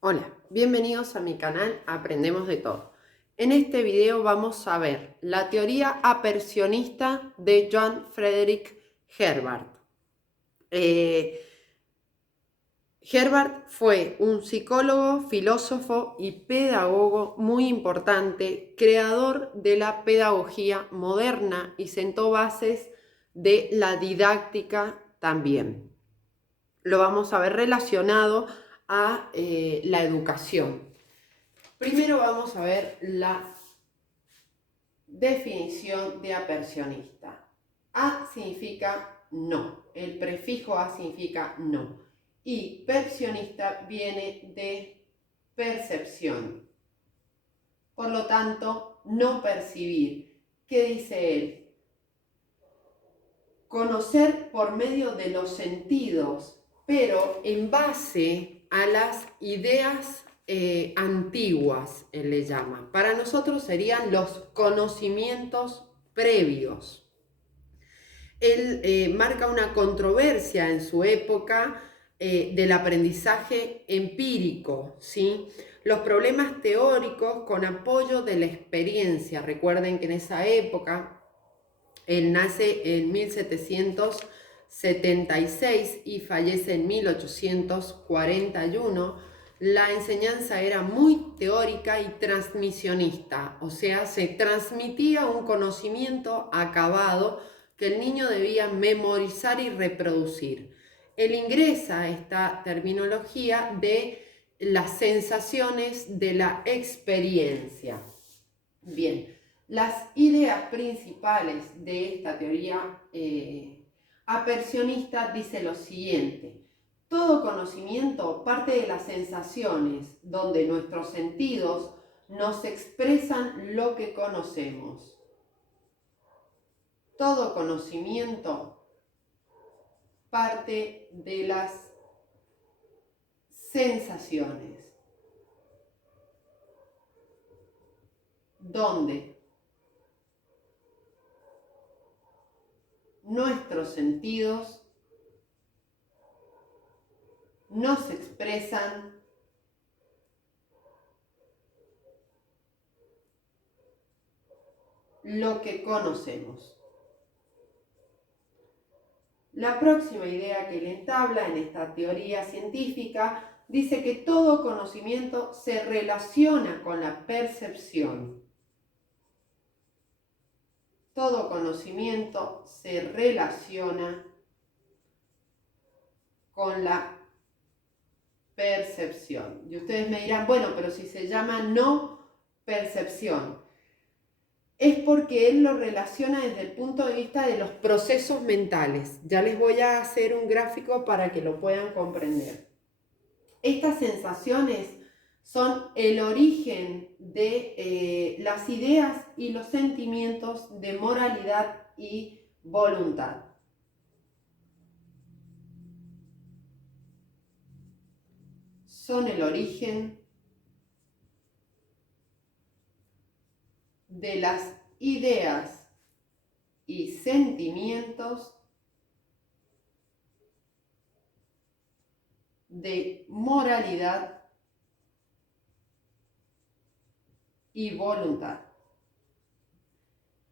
Hola, bienvenidos a mi canal Aprendemos de Todo. En este video vamos a ver la teoría apercionista de Johann Friedrich Herbart. Herbart fue un psicólogo, filósofo y pedagogo muy importante, creador de la pedagogía moderna y sentó bases de la didáctica también. Lo vamos a ver relacionado a la educación. Primero vamos a ver la definición de apercionista. A significa no, el prefijo a significa no. Y percepcionista viene de percepción. Por lo tanto, no percibir. ¿Qué dice él? Conocer por medio de los sentidos, pero en base a las ideas antiguas, él le llama. Para nosotros serían los conocimientos previos. Él marca una controversia en su época del aprendizaje empírico, ¿sí? Los problemas teóricos con apoyo de la experiencia. Recuerden que en esa época él nace en 1776 y fallece en 1841. La enseñanza era muy teórica y transmisionista, o sea, se transmitía un conocimiento acabado que el niño debía memorizar y reproducir. Él ingresa a esta terminología de las sensaciones de la experiencia. Bien. Las ideas principales de esta teoría apercionista dice lo siguiente: todo conocimiento parte de las sensaciones, donde nuestros sentidos nos expresan lo que conocemos. Todo conocimiento parte de las sensaciones, donde nuestros sentidos nos expresan lo que conocemos. La próxima idea que él entabla en esta teoría científica dice que todo conocimiento se relaciona con la percepción. Todo conocimiento se relaciona con la percepción. Y ustedes me dirán, bueno, pero si se llama no percepción, es porque él lo relaciona desde el punto de vista de los procesos mentales. Ya les voy a hacer un gráfico para que lo puedan comprender. Estas sensaciones son el origen de las ideas y los sentimientos de moralidad y voluntad. Son el origen de las ideas y sentimientos de moralidad y voluntad.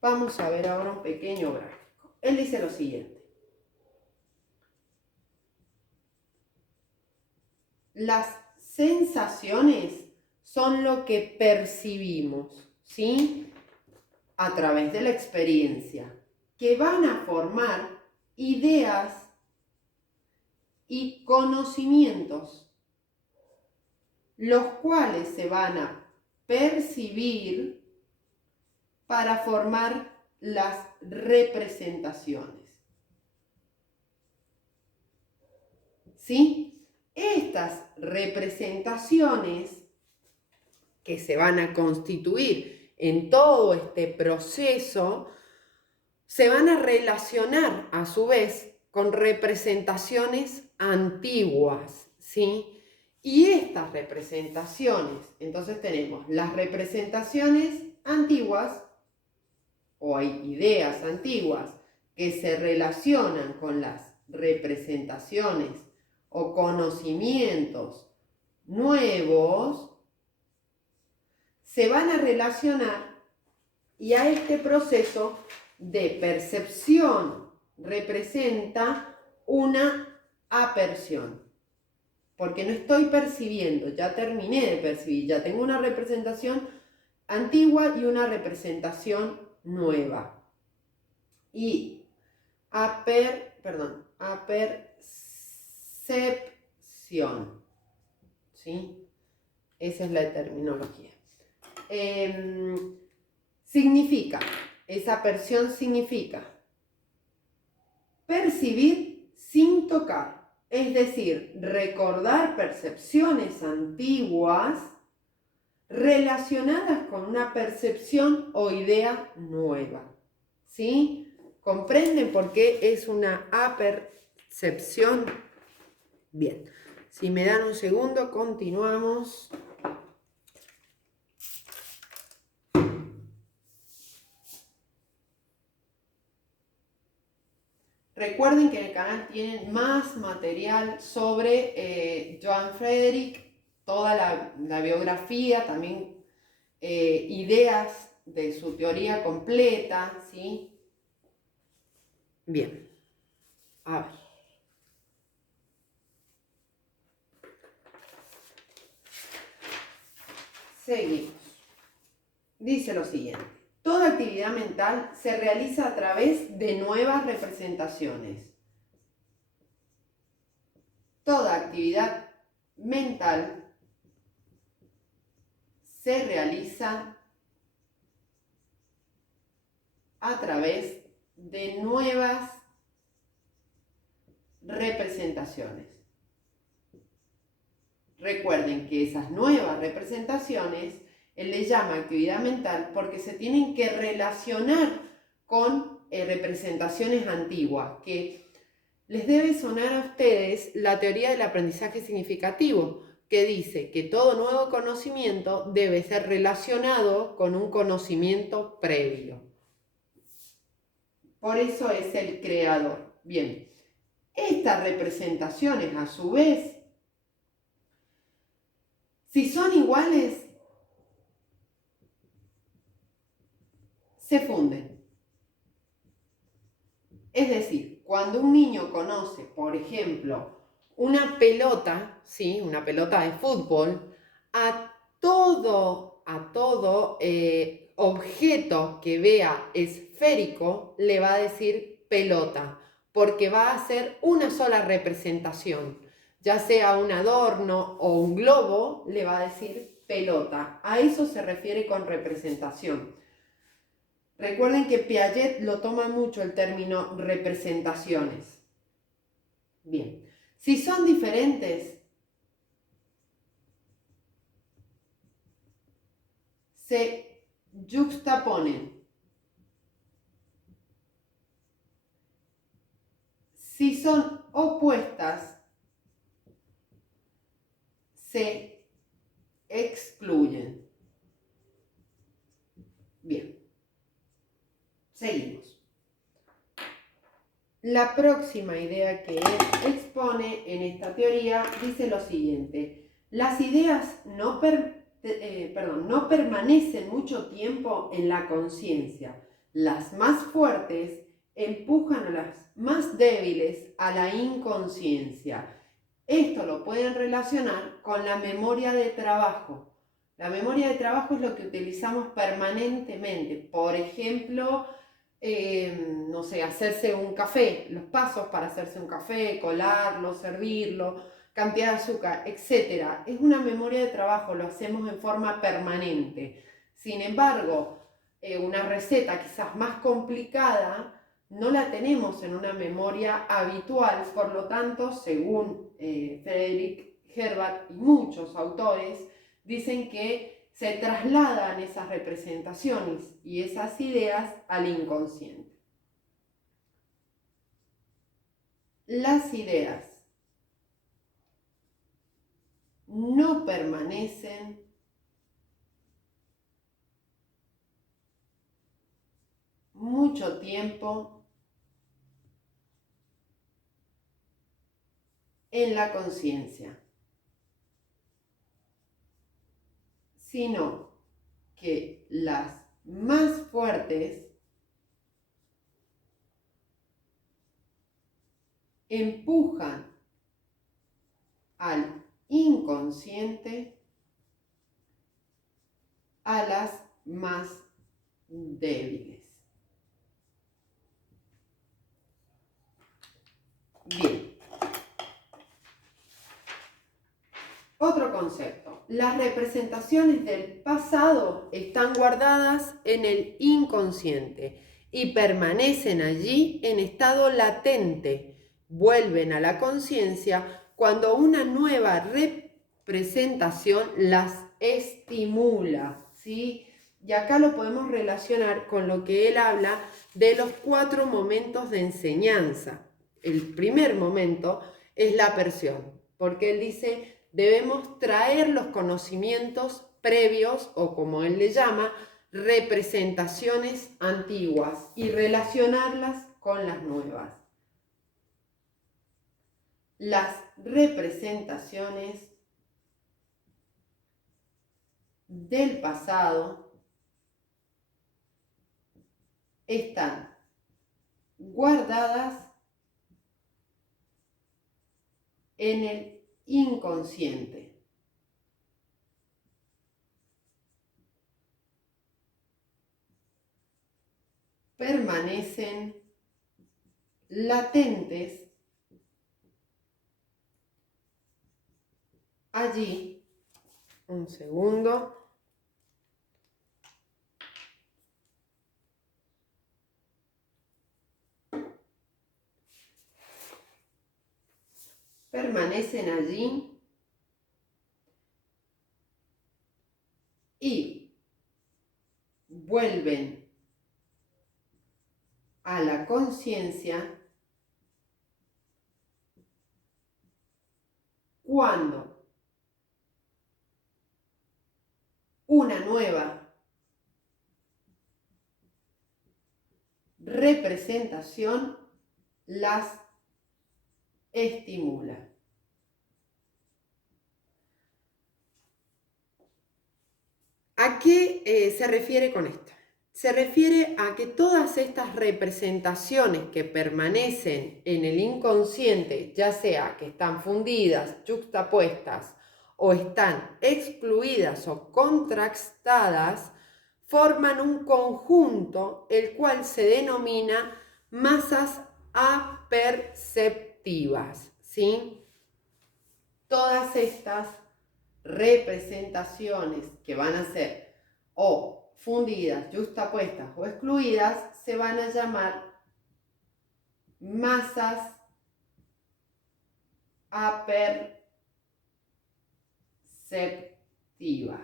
Vamos a ver ahora un pequeño gráfico. Él dice lo siguiente: las sensaciones son lo que percibimos, ¿sí? A través de la experiencia, que van a formar ideas y conocimientos, los cuales se van a percibir para formar las representaciones. ¿Sí? Estas representaciones que se van a constituir en todo este proceso se van a relacionar a su vez con representaciones antiguas, ¿sí? Y estas representaciones, entonces tenemos las representaciones antiguas, o hay ideas antiguas que se relacionan con las representaciones o conocimientos nuevos se van a relacionar y a este proceso de percepción representa una aperción. Porque no estoy percibiendo, ya terminé de percibir, ya tengo una representación antigua y una representación nueva. Y apercepción, ¿sí? Esa es la terminología. Significa, esa aperción significa percibir sin tocar, es decir, recordar percepciones antiguas relacionadas con una percepción o idea nueva, ¿sí? ¿Comprenden por qué es una apercepción? Bien, si me dan un segundo, continuamos. Recuerden que en el canal tienen más material sobre Johann Friedrich, toda la biografía, también ideas de su teoría completa, ¿sí? Bien, a ver. Seguimos. Dice lo siguiente. Toda actividad mental se realiza a través de nuevas representaciones. Toda actividad mental se realiza a través de nuevas representaciones. Recuerden que esas nuevas representaciones él le llama actividad mental porque se tienen que relacionar con representaciones antiguas, que les debe sonar a ustedes la teoría del aprendizaje significativo, que dice que todo nuevo conocimiento debe ser relacionado con un conocimiento previo. Por eso es el creador. Bien, estas representaciones a su vez, si son iguales, se funden. Es decir, cuando un niño conoce, por ejemplo, una pelota, ¿sí? Una pelota de fútbol, a todo objeto que vea esférico le va a decir pelota, porque va a ser una sola representación, ya sea un adorno o un globo, le va a decir pelota. A eso se refiere con representación. Recuerden que Piaget lo toma mucho el término representaciones. Bien, si son diferentes, se yuxtaponen. Si son opuestas, se excluyen. Bien, seguimos. La próxima idea que él expone en esta teoría dice lo siguiente. Las ideas no permanecen mucho tiempo en la conciencia. Las más fuertes empujan a las más débiles a la inconsciencia. Esto lo pueden relacionar con la memoria de trabajo. La memoria de trabajo es lo que utilizamos permanentemente. Por ejemplo, no sé, hacerse un café, los pasos para hacerse un café, colarlo, servirlo, cantidad de azúcar, etc. Es una memoria de trabajo, lo hacemos en forma permanente. Sin embargo, una receta quizás más complicada no la tenemos en una memoria habitual, por lo tanto, según Friedrich Herbart y muchos autores, dicen que se trasladan esas representaciones y esas ideas al inconsciente. Las ideas no permanecen mucho tiempo en la conciencia. sino que las más fuertes empujan al inconsciente a las más débiles. Bien. Otro concepto. Las representaciones del pasado están guardadas en el inconsciente y permanecen allí en estado latente. Vuelven a la conciencia cuando una nueva representación las estimula, ¿sí? Y acá lo podemos relacionar con lo que él habla de los 4 momentos de enseñanza. El primer momento es la aperción, porque él dice, debemos traer los conocimientos previos, o como él le llama, representaciones antiguas, y relacionarlas con las nuevas. Las representaciones del pasado están guardadas en el inconsciente. Permanecen latentes allí. Un segundo. Permanecen allí y vuelven a la conciencia cuando una nueva representación las estimula. ¿A qué se refiere con esto? Se refiere a que todas estas representaciones que permanecen en el inconsciente, ya sea que están fundidas, yuxtapuestas o están excluidas o contrastadas, forman un conjunto el cual se denomina masas aperceptivas, ¿sí? Todas estas representaciones que van a ser o fundidas, yuxtapuestas o excluidas, se van a llamar masas aperceptivas.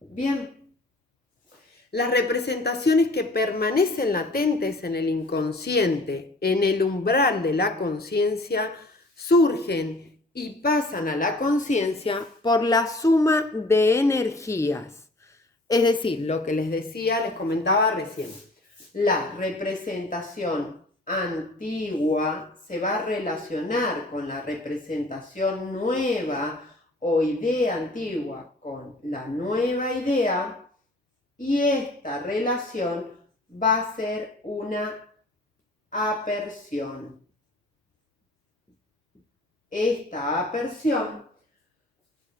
Bien. Las representaciones que permanecen latentes en el inconsciente, en el umbral de la conciencia, surgen y pasan a la conciencia por la suma de energías. Es decir, lo que les decía, les comentaba recién, la representación antigua se va a relacionar con la representación nueva o idea antigua con la nueva idea, y esta relación va a ser una aperción. Esta aperción,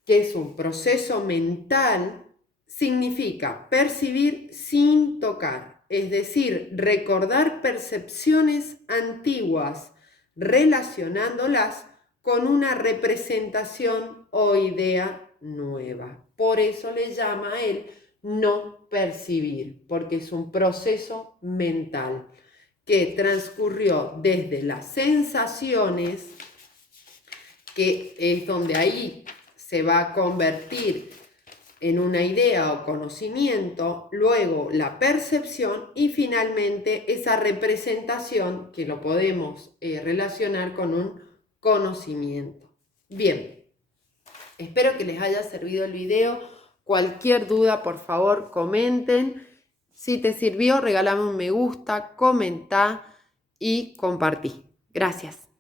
que es un proceso mental, significa percibir sin tocar, es decir, recordar percepciones antiguas, relacionándolas con una representación o idea nueva. Por eso le llama a él no percibir, porque es un proceso mental que transcurrió desde las sensaciones, que es donde ahí se va a convertir en una idea o conocimiento, luego la percepción y finalmente esa representación que lo podemos relacionar con un conocimiento. Bien, espero que les haya servido el video. Cualquier duda, por favor, comenten. Si te sirvió, regálame un me gusta, comenta y compartí. Gracias.